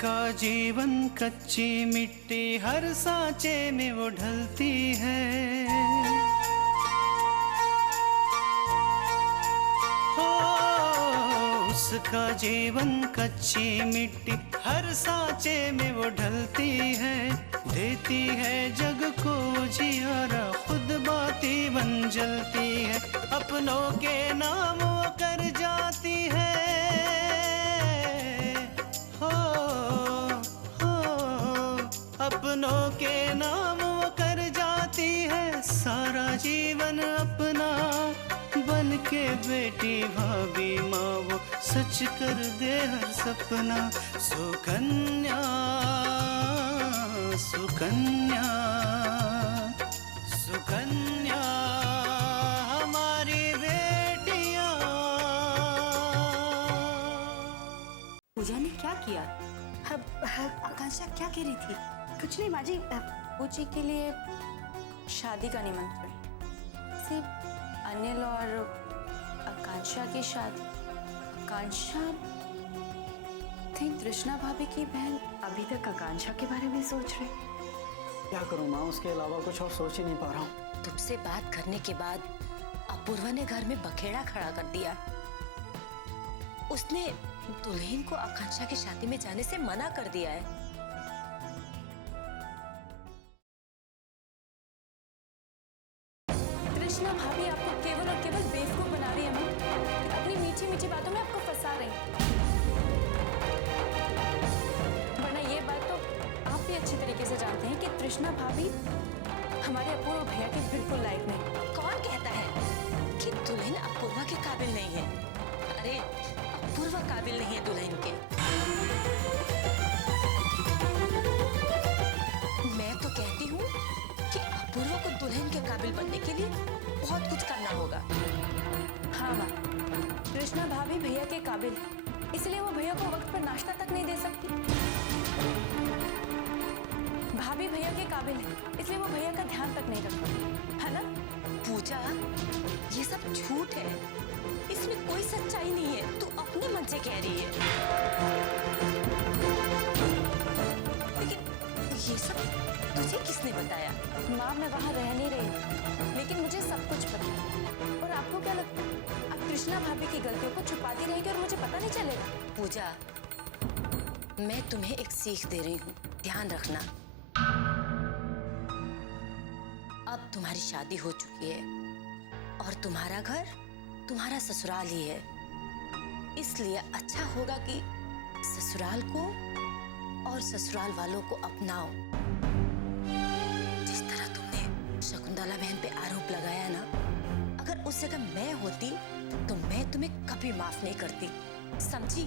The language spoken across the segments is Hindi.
उसका जीवन कच्ची मिट्टी हर सांचे में वो ढलती है। हो उसका जीवन कच्ची मिट्टी हर सांचे में वो ढलती है। देती है जग को जियारा, खुद बाती बन जलती है। अपनों के नाम वो कर जाती है। अपनों के नाम वो कर जाती है। सारा जीवन अपना बन के बेटी भाभी माँ वो सच कर दे हर सपना। सुकन्या सुकन्या सुकन्या हमारी बेटियां। पूजा ने क्या किया? आकांक्षा क्या कह रही थी? कुछ नहीं माँ जी, पूजी के लिए शादी का निमंत्रण, सिर्फ अनिल और आकांक्षा की शादी। आकांक्षा थी तृष्णा भाभी की बहन। अभी तक आकांक्षा के बारे में सोच रहे। क्या करूं माँ, उसके अलावा कुछ और सोच ही नहीं पा रहा हूँ। तुमसे बात करने के बाद अपूर्वा ने घर में बखेड़ा खड़ा कर दिया। उसने दुल्हन को आकांक्षा की शादी में जाने से मना कर दिया है। कृष्णा भाभी आपको केवल और केवल बेवकूफ बना रही है माँ। अपनी मीठी मीठी बातों में आपको फंसा रही है। वरना ये बात तो आप भी अच्छी तरीके से जानते हैं कि कृष्णा भाभी हमारे अपूर्वा भैया के बिल्कुल लायक नहीं। कौन कहता है कि दुल्हन अपूर्वा के काबिल नहीं है? अरे अपूर्वा काबिल नहीं है दुल्हन के। मैं तो कहती हूँ कि अपूर्वा को दुल्हन के काबिल बनने के लिए बहुत कुछ करना होगा। हाँ माँ, कृष्णा भाभी भैया के काबिल है, इसलिए वो भैया को वक्त पर नाश्ता तक नहीं दे सकती। भाभी भैया के काबिल है, इसलिए वो भैया का ध्यान तक नहीं रखती, है ना? पूजा, ये सब झूठ है, इसमें कोई सच्चाई नहीं है। तू अपने मन से कह रही है, लेकिन ये सब तुझे किसने बताया? माँ, मैं वहाँ रह नहीं रही, लेकिन मुझे सब कुछ पता है। और आपको क्या लगता है आप कृष्णा भाभी की गलतियों को छुपाती रहेगी और मुझे पता नहीं चलेगा? पूजा, मैं तुम्हें एक सीख दे रही हूँ, ध्यान रखना। अब तुम्हारी शादी हो चुकी है और तुम्हारा घर तुम्हारा ससुराल ही है, इसलिए अच्छा होगा कि ससुराल को और ससुराल वालों को अपनाओ। जिस तरह तुमने शकुंतला बहन पे आरोप लगाया ना, अगर उस जगह मैं होती तो मैं तुम्हें कभी माफ नहीं करती, समझी?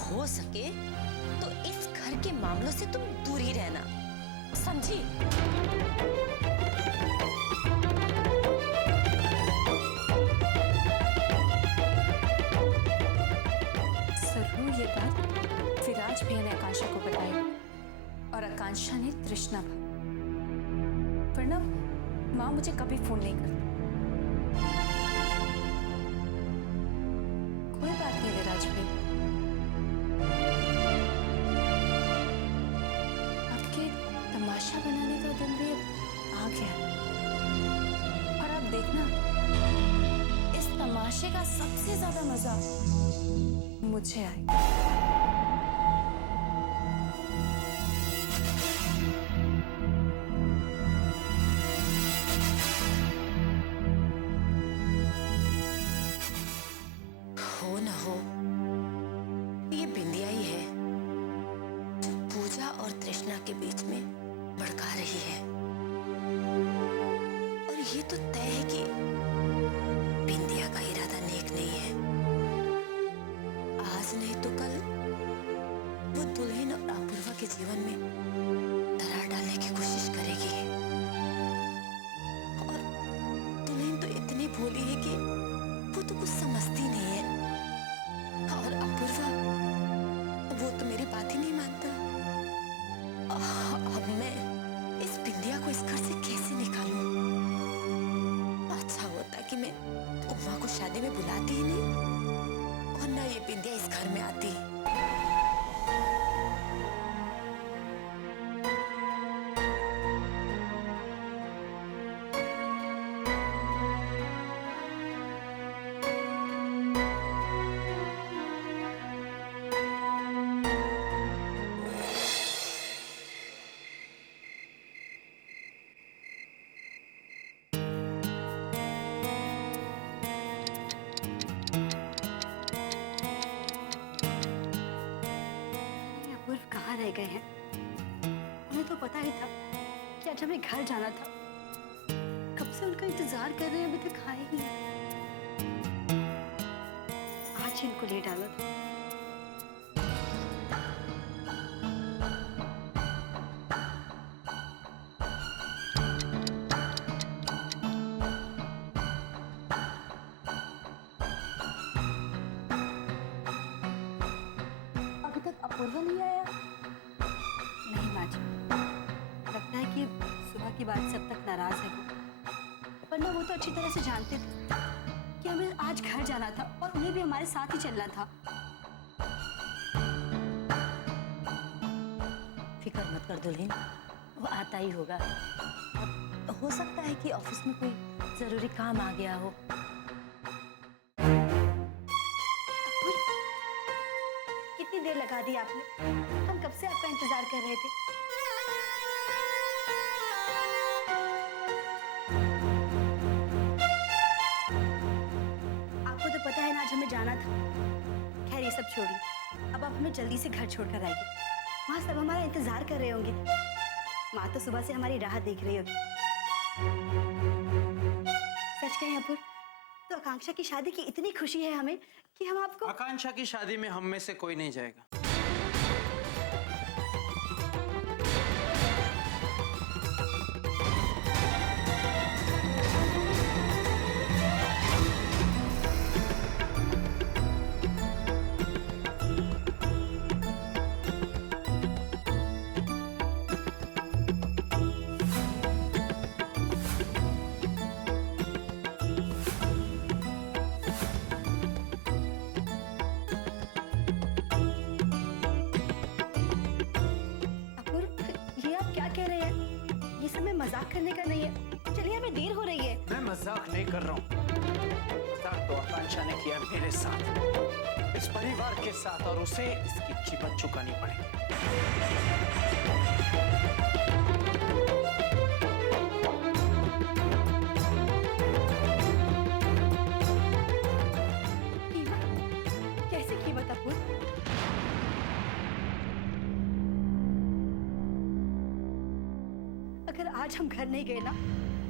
हो सके तो इस घर के मामलों से तुम दूर ही रहना, समझी? जरूर ये बात विराज भैया ने आकांक्षा को बताई और आकांक्षा ने तृष्णा भाभी। वरना माँ मुझे कभी फोन नहीं करती। कोई बात नहीं विराज भैया, आपके तमाशा बनाने का दिन भी आ गया और आप देखना, इस तमाशे का सबसे ज्यादा मजा मुझे आएगा। हो न हो, ये बिंदिया ही है जो पूजा और तृष्णा के बीच में भड़का रही है। और ये तो तय है कि बिंदिया का इरादा नेक नहीं है। आज नहीं तो कल वो दुल्हन और अपूर्वा के जीवन में दरार डालने की कोशिश करेगी। और दुल्हन तो इतनी भोली है कि वो तो कुछ समझती नहीं है, और अपूर्वा वो तो मेरी बात ही नहीं मानता। अब मैं इस बिंदिया को इस घर से कैसे निकालूं? अच्छा होता कि मैं उमा को शादी में बुलाती ही नहीं और वरना ये बिंदिया इस घर में आती। ये अपूर्व कहाँ रह गए हैं? उन्हें तो पता ही था कि आज हमें घर जाना था। कब से उनका इंतजार कर रहे हैं, अभी तक आए ही नहीं। आज ही इनको ले डाला था। अभी तक अपूर्व नहीं आया। नहीं माँ जी, लगता है कि सुबह की बात से अब तक नाराज है वो। वरना वो तो अच्छी तरह से जानते थे कि हमें आज घर जाना था और उन्हें भी हमारे साथ ही चलना था। फिक्र मत कर दुल्हन, वो आता ही होगा। हो सकता है कि ऑफिस में कोई जरूरी काम आ गया हो। कितनी देर लगा दी आपने? हम कब से आपका इंतजार कर रहे थे। आपको तो पता है ना आज हमें जाना था। खैर ये सब छोड़िए, अब आप हमें जल्दी से घर छोड़कर आइए। वहाँ सब हमारा इंतजार कर रहे होंगे। माँ तो सुबह से हमारी राह देख रही होगी। सच कहें अपूर्व, तो आकांक्षा की शादी की इतनी खुशी है हमें कि हम आपको। आकांक्षा की शादी में हम में से कोई नहीं जाएगा। अपूर्व, ये आप क्या कह रहे हैं? ये समय मजाक करने का नहीं है। चलिए, हमें देर हो रही है। मैं मजाक नहीं कर रहा हूँ। मजाक तो आकांक्षा ने किया मेरे साथ, इस परिवार के साथ, और उसे इसकी कीमत चुकानी पड़ेगी। कीमत? कैसे कीमत अपूर्व? अगर आज हम घर नहीं गए ना,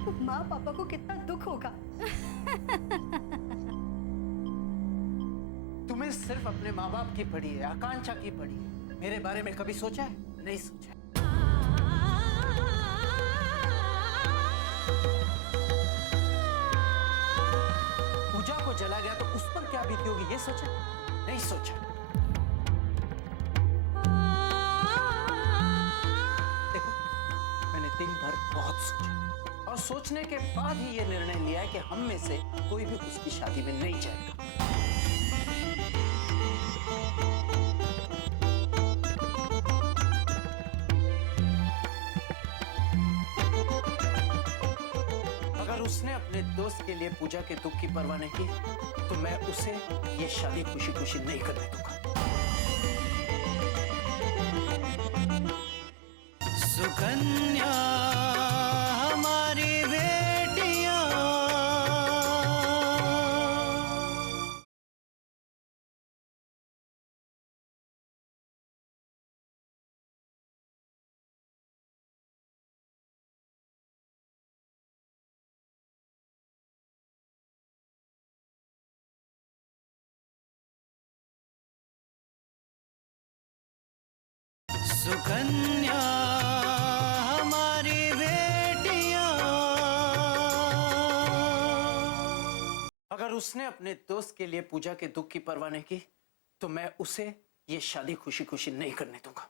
तो माँ पापा को कितना दुख होगा। तुम्हें सिर्फ अपने माँ बाप की पड़ी है, आकांक्षा की पड़ी है। मेरे बारे में कभी सोचा है? नहीं सोचा। पूजा को जला गया तो उस पर क्या बीती होगी, ये सोचा? नहीं सोचा। देखो, मैंने दिन भर बहुत सोचा, और सोचने के बाद ही ये निर्णय लिया है कि हम में से कोई भी उसकी शादी में नहीं जाएगा। अगर उसने अपने दोस्त के लिए पूजा के दुख की परवाह नहीं की, तो मैं उसे ये शादी खुशी खुशी नहीं करने दूंगा। सुकन्या हमारी बेटियां, सुकन्या हमारी बेटियां। अगर उसने अपने दोस्त के लिए पूजा के दुख की परवाह नहीं की, तो मैं उसे ये शादी खुशी खुशी नहीं करने दूंगा।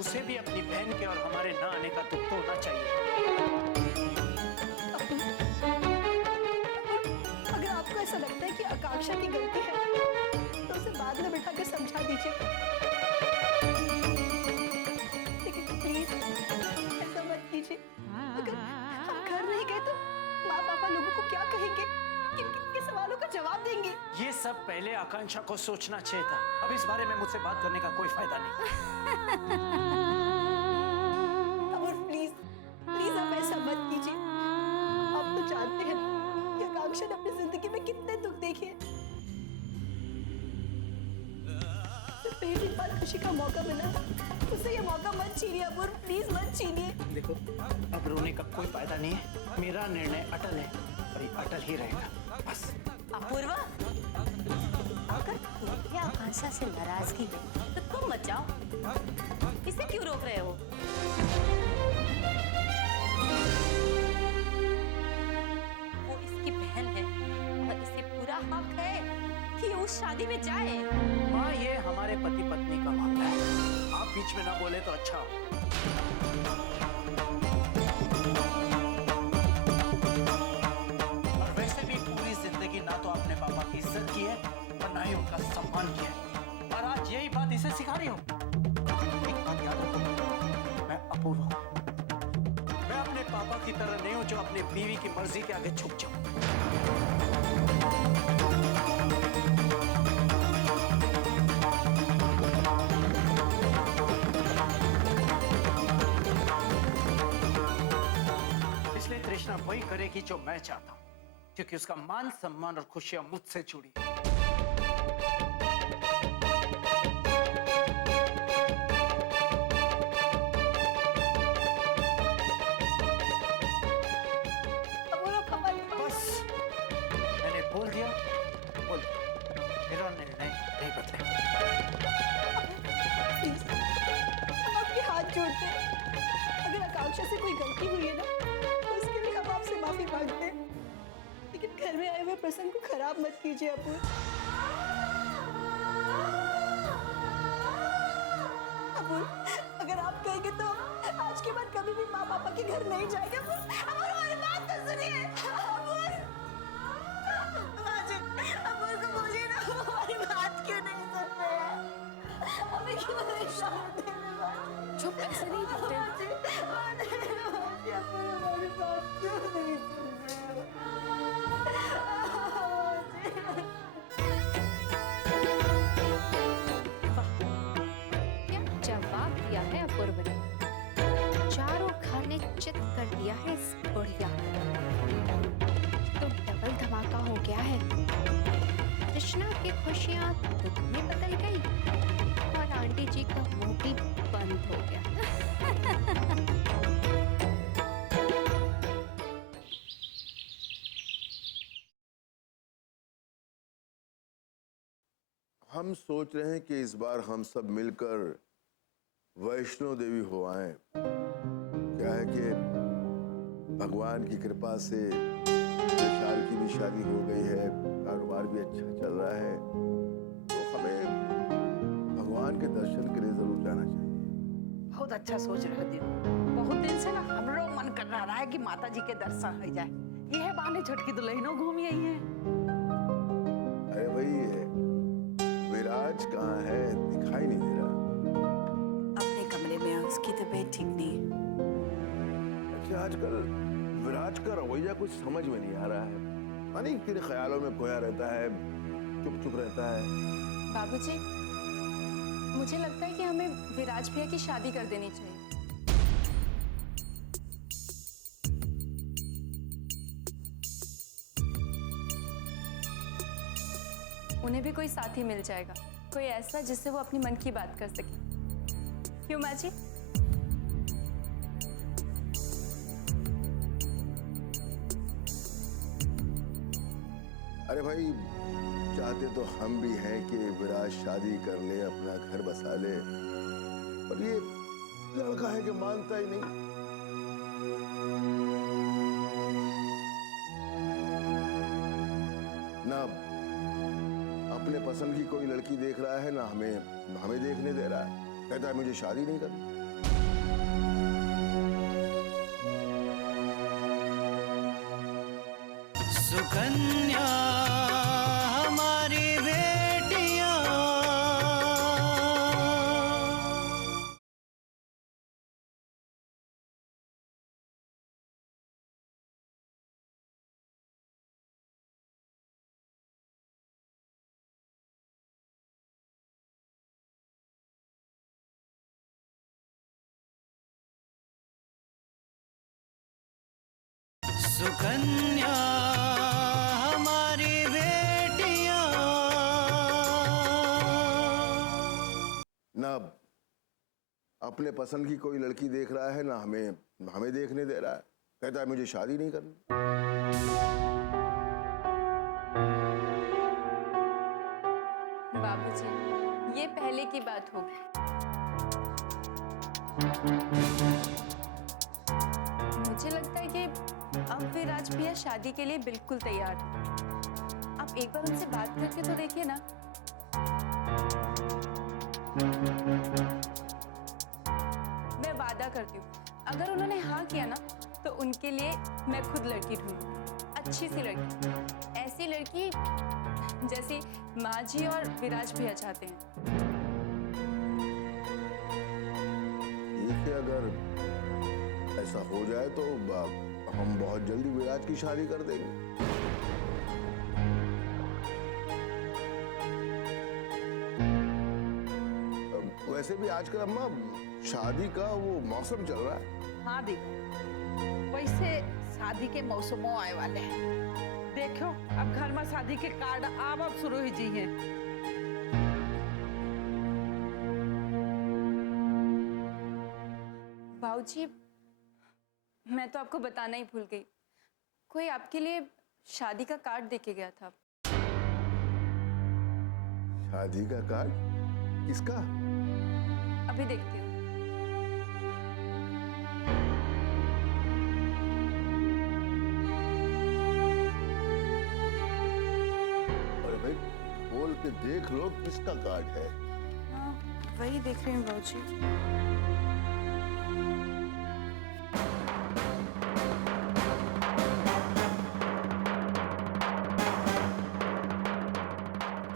उसे भी अपनी बहन उनके और हमारे ना आने का दुख तो होना चाहिए। अगर आपको ऐसा लगता है कि आकांक्षा की गलती है तो उसे बाद में बिठा कर समझा दीजिए, लेकिन प्लीज ऐसा मत कीजिए। अगर हम घर नहीं गए तो माँ पापा लोगों को क्या कहेंगे, किन किन के सवालों का जवाब देंगे? ये सब पहले आकांक्षा को सोचना चाहिए था। अब इस बारे में मुझसे बात करने का कोई फायदा नहीं। और प्लीज प्लीज आप ऐसा मत कीजिए। आप तो जानते हैं कि आकांक्षा ने अपनी जिंदगी में कितने दुख देखे हैं। उसे पहली बार खुशी का मौका मिला, उसे ये मौका मत छीनिए अपूर्व, प्लीज मत छीनिए। देखो, अब रोने का कोई फायदा नहीं है। मेरा निर्णय अटल है और ये अटल ही रहेगा, बस। अपूर्वा, अगर तुम्हें आकांक्षा से नाराजगी है तो तुम मत जाओ। इसे क्यों रोक रहे हो? वो इसकी बहन है और इसे पूरा हक है कि उस शादी में जाए। माँ, ये हमारे पति पत्नी का मामला है। आप बीच में ना बोले तो अच्छा हो। और वैसे भी पूरी जिंदगी ना तो आपने पापा की इज्जत की है और ना ही उनका सम्मान किया है, और आज यही बात इसे सिखा रही हो। एक बात याद रखो, मैं अपूर्व हूं। मैं अपने पापा की तरह नहीं हूं जो अपनी बीवी की मर्जी के आगे झुक जाऊं। इसलिए तृष्णा वही करेगी जो मैं चाहता हूं, क्योंकि उसका मान सम्मान और खुशियां मुझसे जुड़ी है। बस, मैंने बोल दिया, बोल। मेरा निर्णय नहीं बदलेगा। प्लीज हम आपके हाथ जोड़ते हैं। अगर आकांक्षा से कोई गलती हुई है ना तो उसके लिए हम आपसे माफी मांगते हैं, लेकिन घर में आए हुए प्रसंग को खराब मत कीजिए अपूर्व। अपूर्व, अगर आप कहेंगे तो आज के बाद कभी भी माँ पापा के घर नहीं जाएंगे। अपूर्व, हमारी बात तो सुनिए। अपूर्व को बोलिए ना, हमारी बात क्यों नहीं सुन रहे हैं? हमें क्यों नहीं समझते? चुप, ऐसे नहीं करते। हमारी बात क्यों नहीं सुन क्या जवाब दिया है अपूर्व ने? चारों खाने चित कर दिया है इस बुढ़िया। तो डबल धमाका हो गया है। कृष्णा की खुशियां दुख में बदल गई और आंटी जी का मुंह भी बंद हो गया। हम सोच रहे हैं कि इस बार हम सब मिलकर वैष्णो देवी हो आए। क्या है कि भगवान की कृपा से विशाल की भी शादी हो गई है, कारोबार भी अच्छा चल रहा है, तो हमें भगवान के दर्शन के लिए जरूर जाना चाहिए। बहुत अच्छा सोच रहे हो देव। बहुत दिन से ना हमरो मन कर रहा है कि माता जी के दर्शन हो जाए। ये बाने छोटकी दुल्हनों घूमी आई है। अरे भाई, विराज कहाँ है? दिखाई नहीं दे रहा। अपने कमरे में है, उसकी तबीयत ठीक नहीं है। अच्छा, आजकल विराज का रवैया कुछ समझ में नहीं आ रहा है। मानी तेरे ख्यालों में खोया रहता है, चुप चुप रहता है। बाबूजी, मुझे लगता है कि हमें विराज भैया की शादी कर देनी चाहिए। उन्हें भी कोई साथी मिल जाएगा, कोई ऐसा जिससे वो अपनी मन की बात कर सके। क्यों माँ जी? अरे भाई, चाहते तो हम भी हैं कि विराज शादी कर ले, अपना घर बसा ले, और ये लड़का है कि मानता ही नहीं। ना अपने पसंद की कोई लड़की देख रहा है, ना हमें देखने दे रहा है। कहता है मुझे शादी नहीं करनी। सुकन्या हमारी बेटियां। सुकन्या हमारी बेटियां। ना अपने पसंद की कोई लड़की देख रहा है, ना हमें देखने दे रहा है। कहता है मुझे शादी नहीं करनी। बाबूजी, ये पहले की बात होगी। मुझे लगता है कि अब विराज भैया शादी के लिए बिल्कुल तैयार है। आप एक बार उनसे बात करके तो देखिए ना। मैं वादा करती हूँ, अगर उन्होंने हाँ किया ना तो उनके लिए मैं खुद लड़की ढूंढूंगी, अच्छी सी लड़की, ऐसी लड़की जैसी माँ जी और विराज भैया चाहते हैं। ठीक है, अगर ऐसा हो जाए तो हम बहुत जल्दी विराज की शादी कर देंगे। वैसे भी आजकल अम्मा शादी का वो मौसम चल रहा है। हाँ दीदी, वैसे शादी के मौसमों आए वाले हैं। देखो अब घर में शादी के कार्ड अब शुरू ही जी हैं। बाबूजी, मैं तो आपको बताना ही भूल गई, कोई आपके लिए शादी का कार्ड देके गया था। शादी का कार्ड? किसका? अभी देखती हूँ। अरे भाई खोल के देख लो किसका कार्ड है। हाँ, वही देख रही हूँ बाबूजी।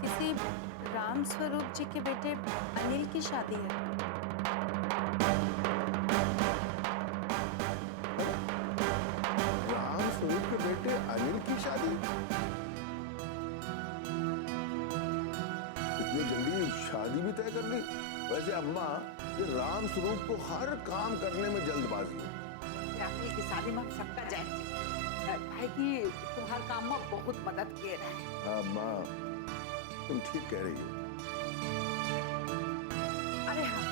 किसी राम स्वरूप जी के बेटे अनिल की शादी है। राम स्वरूप के बेटे अनिल की शादी? इतनी जल्दी शादी भी तय कर ली? वैसे अम्मा, ये राम स्वरूप को हर काम करने में जल्दबाजी है। अनिल की शादी में सबका जाए भाई कि तुम्हारे काम में बहुत मदद किए रहे। हाँ माँ, तुम ठीक कह रही हो। अरे हाँ,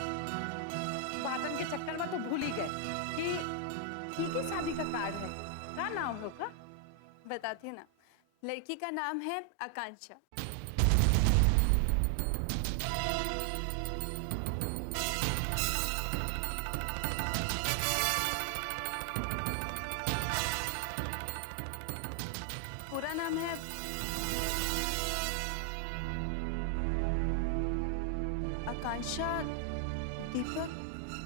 वादन के चक्कर में तो भूल ही गए कि ठीक है शादी का कार्ड है। क्या नाम होगा? बताती हूँ ना, लड़की का नाम है आकांक्षा। पूरा नाम है आकांक्षा दीपक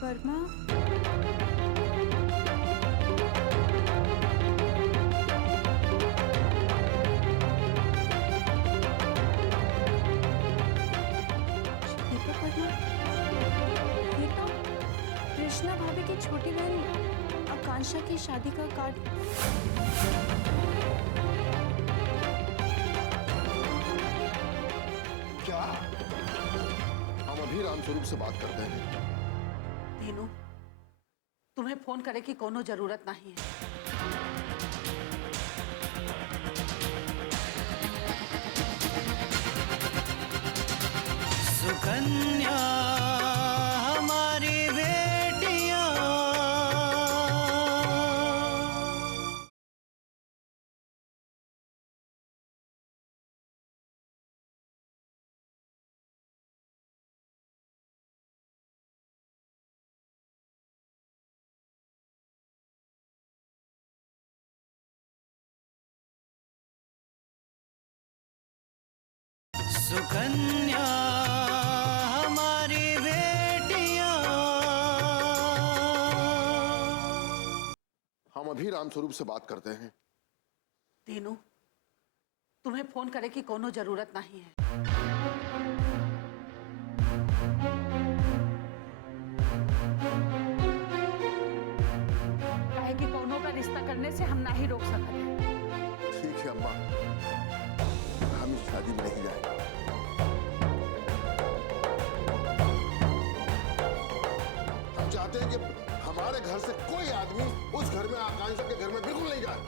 वर्मा। दीपक वर्मा, ये तो कृष्णा भाभी की छोटी बहन आकांक्षा की शादी का कार्ड। क्या? हम अभी राम स्वरूप से बात करते हैं। तीनों, तुम्हें फोन करे की कोनो जरूरत नहीं है। सुकन्या हमारी बेटियां। सुकन्या हमारी बेटियां। हम अभी राम स्वरूप से बात करते हैं। तीनों, तुम्हें फोन करे की कोनो जरूरत नहीं है। काहे कि कोनो का रिश्ता करने से हम ना ही रोक सकते हैं। ठीक है अम्मा, हम इस शादी में नहीं जाएंगे। हम चाहते हैं कि हमारे घर से कोई आदमी उस घर में, आकांक्षा के घर में बिल्कुल नहीं जाए।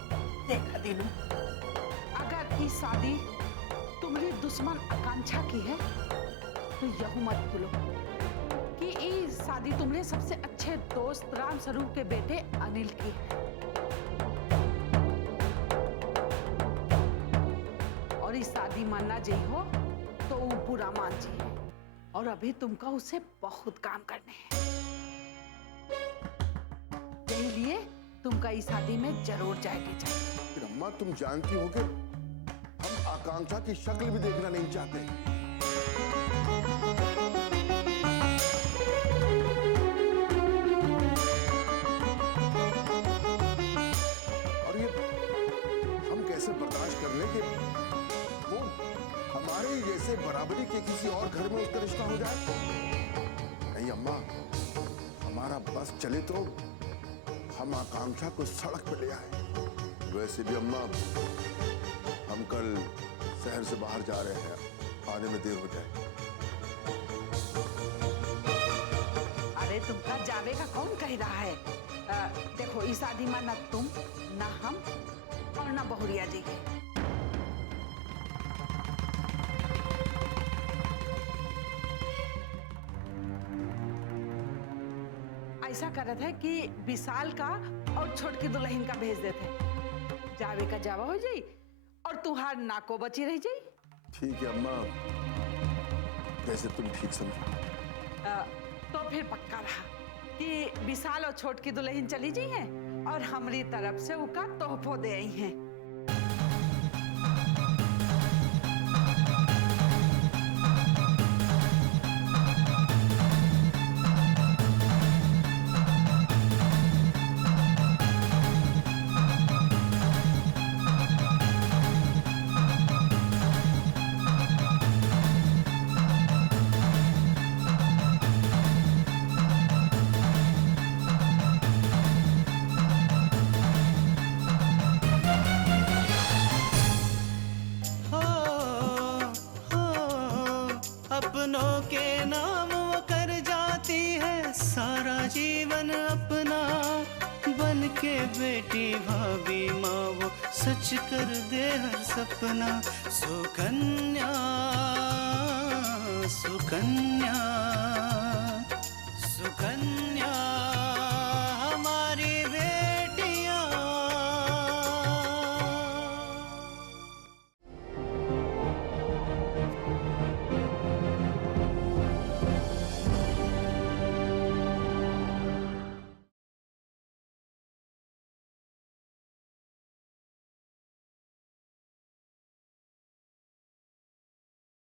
देखा दीनू, अगर ये शादी तुम्हारी दुश्मन आकांक्षा की है तो यह मत भूलो कि ये शादी तुम्हारे सबसे अच्छे दोस्त राम स्वरूप के बेटे अनिल की है। और ये शादी मानना जी हो तो वो बुरा मान जी है, और अभी तुमको उससे बहुत काम करने हैं। यही लिए तुमका इस शादी में जरूर जाएगी चाहिए। लेकिन अम्मा, तुम जानती हो कि हम आकांक्षा की शक्ल भी देखना नहीं चाहते। और ये हम कैसे बर्दाश्त कर लें कि वो हमारे ही जैसे बराबरी के किसी और घर में उसका रिश्ता हो जाए? नहीं अम्मा, हमारा बस चले तो हम आकांक्षा को सड़क पर ले आए। वैसे भी अम्मा, हम कल शहर से बाहर जा रहे हैं, आने में देर हो जाए। अरे तुमका जावे का कौन कह रहा है? देखो, इस शादी में न तुम न हम और न बहुरिया जी के। ऐसा करत है कि विशाल का और छोटकी दुल्हन का भेज देते, जावे का जावा हो जाई और तुहार नाको बची रह जाई। ठीक है अम्मा, जैसे तुम ठीक समझो। तो फिर पक्का रहा कि विशाल और छोटकी दुल्हन चली जी हैं और हमारी तरफ से उनका तोहफो दे आई हैं। अपनों के नाम वो कर जाती है सारा जीवन अपना, बन के बेटी भाभी माँ वो सच कर दे हर सपना। सुकन्या सुकन्या सुकन्या